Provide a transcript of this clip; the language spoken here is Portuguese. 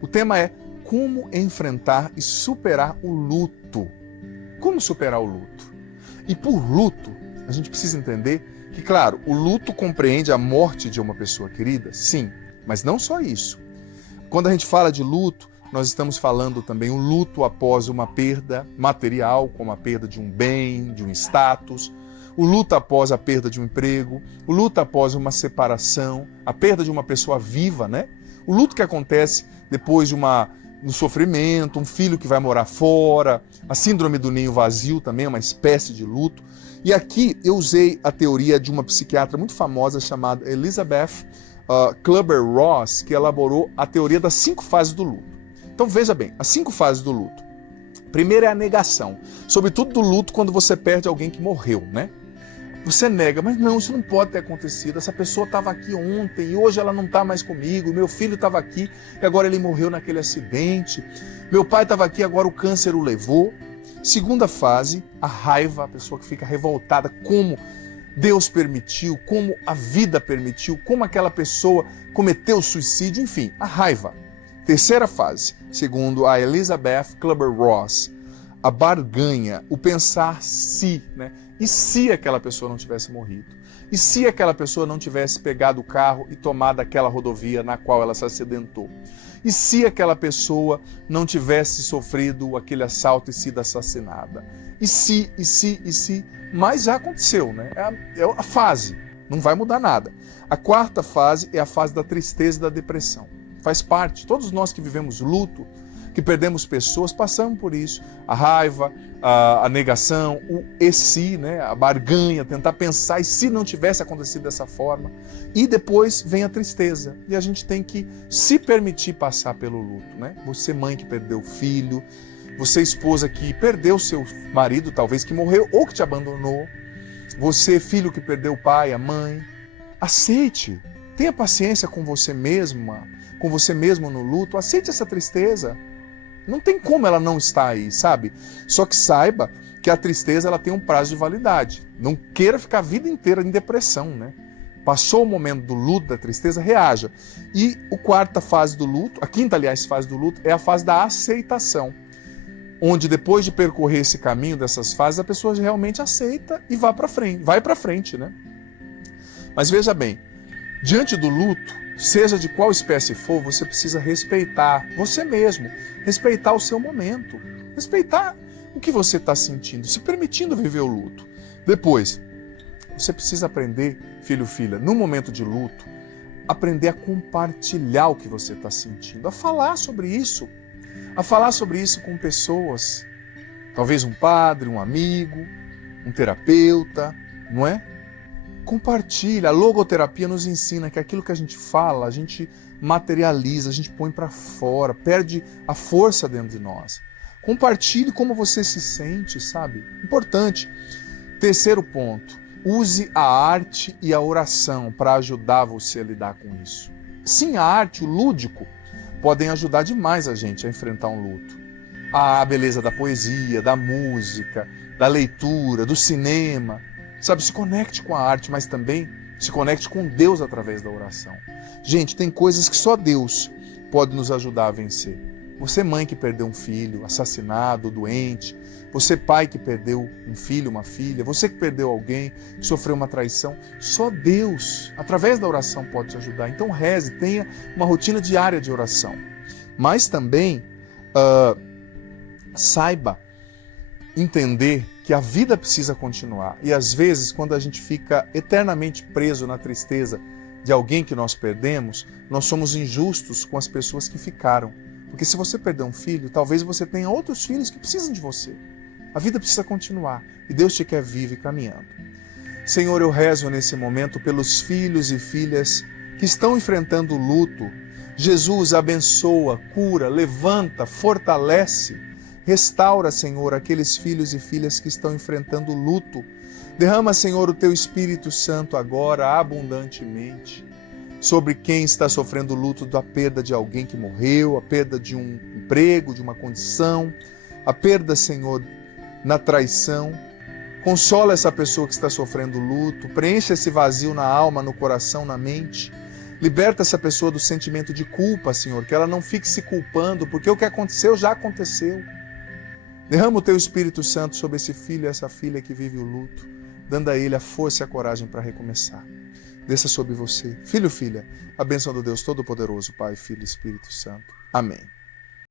O tema é como enfrentar e superar o luto. Como superar o luto? E por luto, a gente precisa entender que, claro, o luto compreende a morte de uma pessoa querida, sim, mas não só isso. Quando a gente fala de luto, nós estamos falando também o luto após uma perda material, como a perda de um bem, de um status, o luto após a perda de um emprego, o luto após uma separação, a perda de uma pessoa viva, né? O luto que acontece depois de um sofrimento, um filho que vai morar fora, a síndrome do ninho vazio também é uma espécie de luto. E aqui eu usei a teoria de uma psiquiatra muito famosa chamada Elizabeth Kübler-Ross, que elaborou a teoria das 5 fases do luto. Então veja bem, as 5 fases do luto. Primeiro é a negação, sobretudo do luto quando você perde alguém que morreu, né? Você nega, mas não, isso não pode ter acontecido, essa pessoa estava aqui ontem e hoje ela não está mais comigo, meu filho estava aqui e agora ele morreu naquele acidente, meu pai estava aqui e agora o câncer o levou. Segunda fase, a raiva, a pessoa que fica revoltada, como Deus permitiu, como a vida permitiu, como aquela pessoa cometeu suicídio, enfim, a raiva. Terceira fase, segundo a Elizabeth Kübler-Ross, a barganha, o pensar se, né? E se aquela pessoa não tivesse morrido? E se aquela pessoa não tivesse pegado o carro e tomado aquela rodovia na qual ela se acidentou? E se aquela pessoa não tivesse sofrido aquele assalto e sido assassinada? E se? Mas já aconteceu, né? É a fase, não vai mudar nada. A quarta fase é a fase da tristeza e da depressão. Faz parte, todos nós que vivemos luto, que perdemos pessoas, passamos por isso. A raiva, a negação, o e se, né? A barganha, tentar pensar e se não tivesse acontecido dessa forma. E depois vem a tristeza. E a gente tem que se permitir passar pelo luto, né? Você mãe que perdeu o filho, você esposa que perdeu seu marido, talvez que morreu ou que te abandonou, você filho que perdeu o pai, a mãe. Aceite, tenha paciência com você mesma, com você mesmo no luto, aceite essa tristeza. Não tem como ela não estar aí, sabe? Só que saiba que a tristeza ela tem um prazo de validade. Não queira ficar a vida inteira em depressão, né? Passou o momento do luto, da tristeza, reaja. E a quarta fase do luto, a quinta, aliás, fase do luto, é a fase da aceitação. Onde depois de percorrer esse caminho dessas fases, a pessoa realmente aceita e vai para frente, né? Mas veja bem, diante do luto, seja de qual espécie for, você precisa respeitar você mesmo, respeitar o seu momento, respeitar o que você está sentindo, se permitindo viver o luto. Depois, você precisa aprender, filho, filha, no momento de luto, aprender a compartilhar o que você está sentindo, a falar sobre isso com pessoas, talvez um padre, um amigo, um terapeuta, não é? Compartilha. A logoterapia nos ensina que aquilo que a gente fala, a gente materializa, a gente põe para fora, perde a força dentro de nós. Compartilhe como você se sente, sabe? Importante. Terceiro ponto, use a arte e a oração para ajudar você a lidar com isso. Sim, a arte, o lúdico, podem ajudar demais a gente a enfrentar um luto. A beleza da poesia, da música, da leitura, do cinema. Sabe, se conecte com a arte, mas também se conecte com Deus através da oração. Gente, tem coisas que só Deus pode nos ajudar a vencer. Você mãe que perdeu um filho, assassinado, doente. Você pai que perdeu um filho, uma filha. Você que perdeu alguém, que sofreu uma traição. Só Deus, através da oração, pode te ajudar. Então reze, tenha uma rotina diária de oração. Mas também saiba entender que a vida precisa continuar. E às vezes, quando a gente fica eternamente preso na tristeza de alguém que nós perdemos, nós somos injustos com as pessoas que ficaram. Porque se você perder um filho, talvez você tenha outros filhos que precisam de você. A vida precisa continuar e Deus te quer vivo e caminhando. Senhor, eu rezo nesse momento pelos filhos e filhas que estão enfrentando o luto. Jesus, abençoa, cura, levanta, fortalece. Restaura, Senhor, aqueles filhos e filhas que estão enfrentando o luto. Derrama, Senhor, o Teu Espírito Santo agora, abundantemente, sobre quem está sofrendo o luto da perda de alguém que morreu, a perda de um emprego, de uma condição, a perda, Senhor, na traição. Consola essa pessoa que está sofrendo luto, preencha esse vazio na alma, no coração, na mente. Liberta essa pessoa do sentimento de culpa, Senhor, que ela não fique se culpando, porque o que aconteceu já aconteceu. Derrama o teu Espírito Santo sobre esse filho e essa filha que vive o luto, dando a ele a força e a coragem para recomeçar. Desça sobre você. Filho, filha, a bênção do Deus Todo-Poderoso, Pai, Filho e Espírito Santo. Amém.